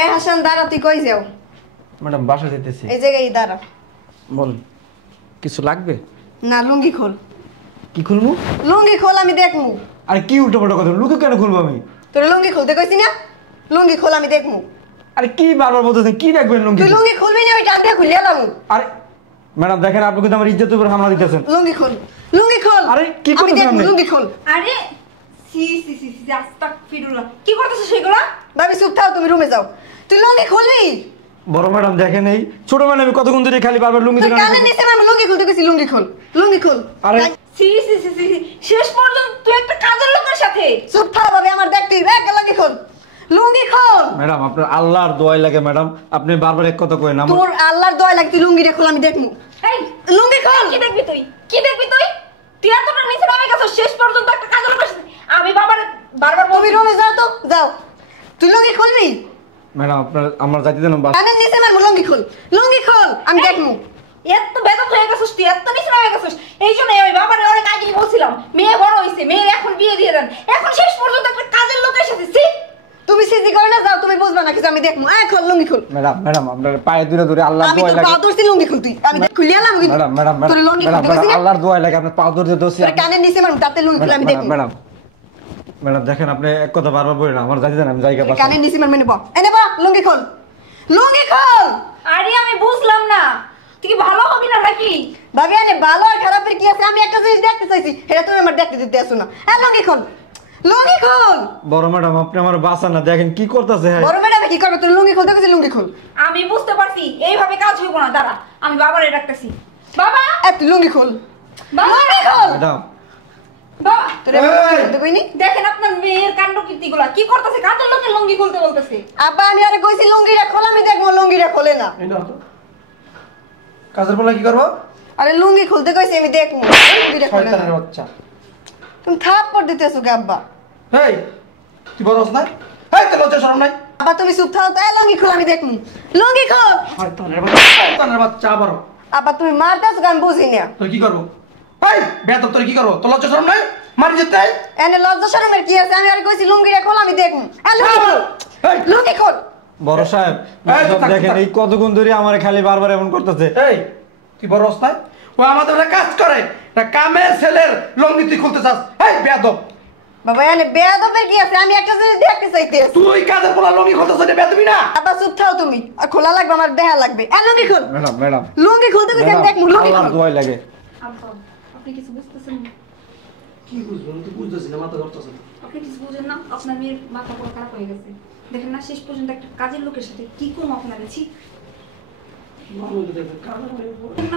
এ হাসান দাঁড়া, তুই কই যাও? ম্যাডাম বাসা যেতেছি। এই জায়গায় দাঁড়া। বল, কিছু লাগবে? না, লুঙ্গি খোল। কি খুলবো? লুঙ্গি খোল, আমি দেখমু। আরে কি উল্টোপাল্টা কথা, লুকে কেন খুলবো আমি? তোর লুঙ্গি খুলতে কইছি না? লুঙ্গি খোল, আমি দেখমু। আরে কি বারবার বলতেছেন, কি দেখবেন লুঙ্গি? তুই লুঙ্গি খুলবি না, ওই টান দিয়ে খুলিয়া দাও। আরে ম্যাডাম দেখেন, আপনি কিন্তু আমার ইজ্জতের উপর হামলা দিতেছেন। লুঙ্গি খোল, লুঙ্গি খোল। আরে কি করতেছেন আপনি? লুঙ্গি খোল। আরে সি সি সি সি আস্তাগফিরুল্লাহ, কি করতেছ সেগুলো? ভাবি চুপ থাও, তুমি রুমে যাও। তুই লুঙ্গি খুলবি? বড় ম্যাডাম দেখেন, এই ছোট ম্যাডাম আমি কতক্ষণ ধরে খালি বারবার লুঙ্গি তোর ধরে কানে নিচে আমি লুঙ্গি খুলতে কইছি, লুঙ্গি খোল, লুঙ্গি খোল। আরে সি সি সি সি শেষ পর্যন্ত তুই একটা কাজের লোকের সাথে। চুপ থাও ভাবি, আমার দেখতেই এক লুঙ্গি খোল, লুঙ্গি খোল। ম্যাডাম আপনার আল্লাহর দোয়াই লাগে ম্যাডাম, আপনি বারবার এক কথা কইেন। তোর আল্লাহর দোয়া লাগে, তুই লুঙ্গিটা খোল, আমি দেখমু। এই লুঙ্গি খোল। কি দেখবি তুই? কি দেখবি তুই? তুই এতটা নিচে নামে গেছিস, শেষ পর্যন্ত একটা কাজের লোকের সাথে। আমি বারবার তুমি রুমে যাও তো, যাও। তুই লুঙ্গি খুলবি? ম্যাডাম আপনার আমার জাতি দেন কানে নিচে আমার লুঙ্গি খোল, লুঙ্গি খোল, আমি দেখমু। এত বেদক হয়ে গেছিস তুই, এত নিচে নামে গেছিস। এই জন্য ওই বাবারে অনেক আগেই বলছিলাম মেয়ে বড় হইছে, মেয়ে এখন বিয়ে দিয়ে দেন। এখন শেষ পর্যন্ত একটা কাজের লোকের সাথে। সি তুমি সিজি করে না, যাও, তুমি বুঝবা না কিছু, আমি দেখমু। খোল, লুঙ্গি খোল। ম্যাডাম ম্যাডাম আপনার পায়ে দূরে দূরে আল্লাহর আমি দোয়াই তো লাগে। পা ধরছি, লুঙ্গি খুল তুই, আমি খুলিয়া লাম কিন্তু। ম্যাডাম ম্যাডাম তোর লুঙ্গি ম্যাডাম খুলতে কইছি না? আল্লাহর দোয়াই লাগে, আপনার পা ধরে দোষী। তোর কানে নিচে আমার তাতে লুঙ্গি খুলে আমি দেখমু। ম্যাডাম ম্যাডাম দেখেন, আপনি এক কথা বারবার বলেন, আমার জাতি দেন, আমি জায়গা পাচ্ছি। কানে নিচে মানে বা এনে বা লুঙ্গি খোল, লুঙ্গি খোল। আরে আমি বুঝলাম না, তুই কি ভালো হবি না নাকি? ভাবি আরে ভালো আর খারাপের কি আছে? আমি একটা জিনিস দেখতে চাইছি, এটা তুমি আমার দেখতে দিতে আসো না। লুঙ্গি খোল, লুঙ্গি খোল। বড় ম্যাডাম আপনি আমার বাঁচান না, দেখেন কি করতেছে। বড় ম্যাডাম কি করবে? তুই লুঙ্গি খুলতে গেছিস, লুঙ্গি খোল। আমি বুঝতে পারছি এইভাবে কাজ হইব না। দাঁড়া, আমি বাবারে ডাকতেছি। বাবা, তুই লুঙ্গি খোল, বাবা, লুঙ্গি খোল। ম্যাডাম বাবা, তোরে বলতে কইনি? দেখেন আপনার মেয়ের কাণ্ডকীর্তিগুলা কি করতেছে, কাজের লোকের লুঙ্গি খুলতে বলতেছে। আব্বা আমি আরে কইছি লুঙ্গিটা খোল, আমি দেখবো। লুঙ্গিটা খোলে না। কাজের বলা কি করবো? আরে লুঙ্গি খুলতে কইছি, আমি দেখবো। লুঙ্গিটা খোলে না। শয়তানের বাচ্চা। তুমি থাপ্পড় দিতেছো কে আব্বা? হেই, তুই বড় হস না? হেই, তোর লজ্জা শরম নাই? আব্বা তুমি চুপ থাও তো। লুঙ্গি খোল, আমি দেখবো। লুঙ্গি খোল। শয়তানের বাচ্চা আবারও। আব্বা তুমি মারতেছো, আমি বুঝি না। তোর কি করবো? হেই, বেয়াদব, তোর কি করবো? তোর লজ্জা শরম নাই? মারি যেতে? এনে লজ্জা শরমের কি আছে? আমি আরে কইছি লুঙ্গিটা খোল, আমি দেখবো। লুঙ্গি খোল, হেই, লুঙ্গি খোল। বড় সাহেব দেখেন, এই কতক্ষণ ধরে আমার খালি বারবার এমন করতেছে। এই, তুই বড় হস না? ও আমাদের একটা কাজ করে, একটা কামের ছেলের লঙ্গি তুই খুলতে চাস? হেই, বেয়াদব। বাবা এনে বেয়াদবের কি আছে? আমি একটা জিনিস দেখতে চাইতেছি। তুই কাজের বলা লঙ্গি খুলতে চাস, বেয়াদবি না? আব্বা চুপ থাও তুমি। আর খোলা লাগবে, আমার দেহা লাগবে। লুঙ্গি খোল, ম্যাডাম ম্যাডাম লুঙ্গি খুলতে কইছি, আমি দেখবো। লুঙ্গি খোল। আল্লাহর দোয়াই লাগে। আব্বা, আপনি কিছু বুঝতেছেন না? কি বুঝবো? তুই বুঝতেছিস না, মাথা ধরতেছ না। আপনি কিছু বুঝেন না? আপনার মেয়ের মাথা পুরো খারাপ হয়ে গেছে। দেখেন না, শেষ পর্যন্ত একটা কাজের লোকের সাথে কি করবো আপনার কাছে?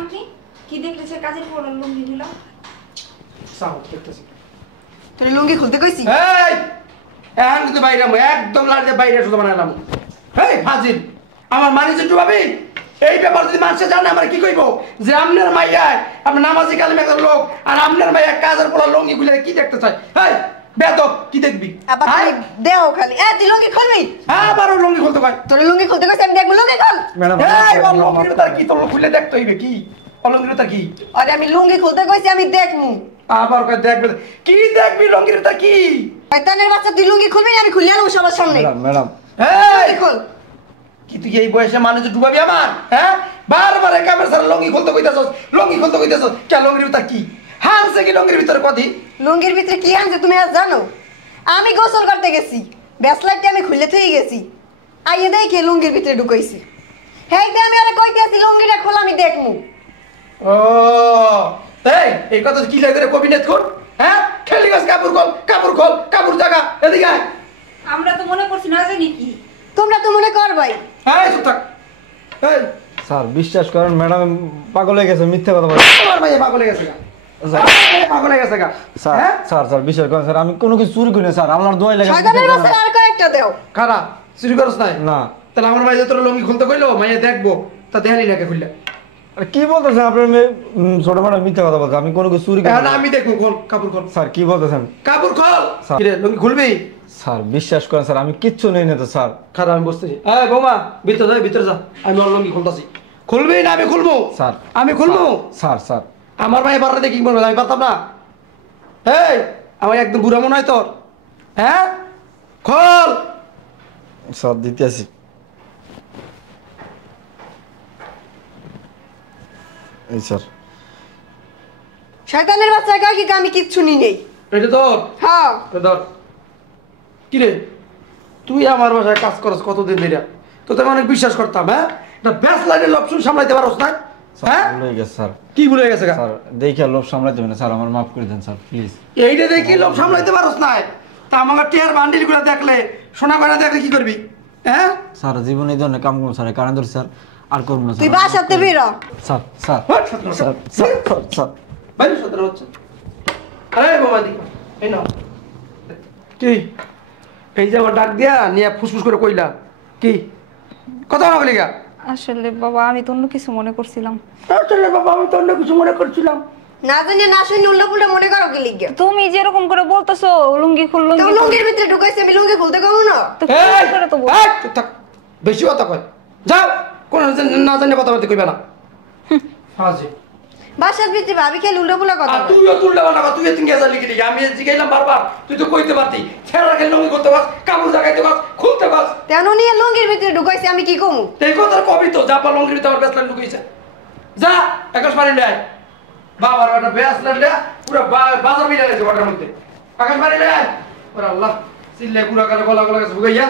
আপনি কি দেখলেছে কাজের পর লুঙ্গি গুলা? তোর লুঙ্গি খুলতে কইছি। এই, এখন কিন্তু বাইরে আমো, একদম লাড়িতে বাইরে শুধু বানাইলাম। হেই, ফাজিল, আমার মানি যে ডুবাবি? এই ব্যাপার যদি মানুষে জানে আমার কি কইব? যে আপনার মাইয়ায়, আপনার নামাজি কালিম একজন লোক, আর আপনার মাইয়া কাজের পোলা লঙ্গি গুলে কি দেখতে চাই? হেই, বেদক, কি দেখবি? আব্বা তুমি দেও খালি। তুই লুঙ্গি খুলবি? আবারও লঙ্গি খুলতে কয়। তোর লুঙ্গি খুলতে কইছি, আমি দেখবো। লুঙ্গি খোল। ম্যাডাম এই, অলঙ্গির তার কি তোর খুলে দেখতে হইবে কি? অলঙ্গির তার কি? আরে আমি লুঙ্গি খুলতে কইছি, আমি দেখবো। আবার কয় দেখবে কি? দেখবি লঙ্গির তার কি? শয়তানের বাচ্চা, তুই লুঙ্গি খুলবি না? আমি খুলিয়া নেবো সবার সামনে। ম্যাডাম ম্যাডাম এই, লুঙ্গি খোল। কি তুই এই বয়সে মানুষ ডুবাবি আমার? হ্যাঁ, বারবার কামের সারা লঙ্গি খুলতে কইতাছস, লঙ্গি খুলতে কইতাছস। কে লঙ্গির ভিতর কি হানছে? কি লঙ্গির ভিতরে কদি? লুঙ্গির ভিতরে কি আনছে তুমি আজ জানো? আমি গোসল করতে গেছি, ব্যাসলাইটটা আমি খুলে থই গেছি। আইয়ে দেখে লুঙ্গির ভিতরে ঢুকাইছি। হেইতে আমি আরে কইতেছি লুঙ্গিটা খোল, আমি দেখমু। ও এই কথা কি লাগে রে কবিনেত কোন? হ্যাঁ, খেলি গাছ কাপড় খোল, কাপড় খোল, কাপড় জাগা এদিকে আয়। আমরা তো মনে করছি না জানি কি। তোমরা তো মনে কর ভাই। হ্যাঁ, চুপ থাক। এই, স্যার বিশ্বাস করেন, ম্যাডাম পাগল হয়ে গেছে, মিথ্যা কথা বলে। আমার ভাই পাগল হয়ে গেছে গা। পাগল হয়ে গেছে গা। স্যার হ্যাঁ, স্যার স্যার বিশ্বাস করেন স্যার, আমি কোনো কিছু চুরি করি না স্যার, আমার দোয়াই লাগে। শয়তানের বাচ্চা, আর কয়েকটা দেও। খারা চুরি করছ নাই? না। তাহলে আমার ভাই যে তোর লঙ্গি খুলতে কইলো, মাইয়া দেখবো, তা দেখালি নাকি খুললে? আরে কি বলতেছেন আপনার মেয়ে? ছোট ম্যাডাম মিথ্যা কথা বলছে, আমি কোনো কিছু চুরি করি এখন না। আমি দেখবো, খোল কাপড় খোল। স্যার কি বলতেছেন? কাপড় খোল। স্যার। কি রে, লঙ্গি খুলবি? স্যার বিশ্বাস করেন স্যার, আমি কিচ্ছু নেই না তো স্যার। খারাপ, আমি বসতেছি। এই বৌমা, ভিতরে যা, ভিতরে যা, আমি ওর লঙ্গি খুলতাছি। খুলবি না? আমি খুলবো স্যার আমি খুলবো। স্যার স্যার আমার ভাই বাররা দেখি বলবো, আমি পারতাম না। এই, আমার একদম বুড়া মনে হয় তোর? হ্যাঁ, খোল। স্যার দিতেছি। এই স্যার শয়তানের বাচ্চা কয় কি আমি কিচ্ছু নি নেই। এটা তোর হ্যাঁ ধর কি রে তুই আমার বাসায় কাজ করছ কতদিন ধরে তো আমি অনেক বিশ্বাস করতাম হ্যাঁ এটা ব্যাস লাইনের লপসুন সামলাইতে পারছ না হ্যাঁ ভুলে গেছে স্যার। কি ভুলে গেছে গা স্যার দেখে লোভ সামলাতে হবে না স্যার, আমার মাফ করে দেন স্যার প্লিজ। এইটা দেখি লোক সামলাইতে পারছ না তা আমাকে টিয়ার বান্ডিল গুলো দেখলে সোনা গয়না দেখলে কি করবি হ্যাঁ স্যার জীবনে এই ধরনের কাম করুন স্যার, কারণ ধর স্যার আর করুন না তুই স্যার। বাসাতে বের হ। Sir sir sir sir sir sir ভাই সতেরো হচ্ছে আরে বাবা দি এই নাও কি এই যে আমার ডাক দিয়া নিয়ে ফুসফুস করে কইলা কি কথা না বলি গা আসলে বাবা আমি তো অন্য কিছু মনে করছিলাম। আসলে বাবা আমি তো অন্য কিছু মনে করছিলাম না জানি না শুনি উল্টো পুল্টো মনে করো কি লিখে। তুমি যেরকম করে বলতেছো লুঙ্গি খুল তো লুঙ্গি খুল, লুঙ্গির ভিতরে ঢুকাইছি আমি লুঙ্গি খুলতে কমু না। তো কি করে তো বল- এই, চুপ থাক। বেশি কথা কয় যাও কোন না জানি কথা বলতে কইবে না হাজি বাসার ভিতরে ভাবি খেলে উল্টো পুল্টো কথা আর বলে। তুইও তুললে না তুই তিন গেছা লিখে দিবি আমি জিগাইলাম বারবার তুই তো কইতে পারতি ছেড়া খেলে নঙ্গি করতে পারস কাপড় জাগাইতে পারস খুলতে পারস তেন নিয়ে লুঙ্গির ভিতরে ঢুকাইছি আমি কি কমু। এই কথার কবি তো যা পালং করি তোমার বেসলান ঢুকাইছে যা আকাশ পানি নেয় বাবার একটা বেসলান নেয় পুরো বাজার মিলে গেছে ওটার মধ্যে আকাশ পানি নেয় ওরে আল্লাহ চিল্লে পুরো গলা গলা গেছে ঢুকাইয়া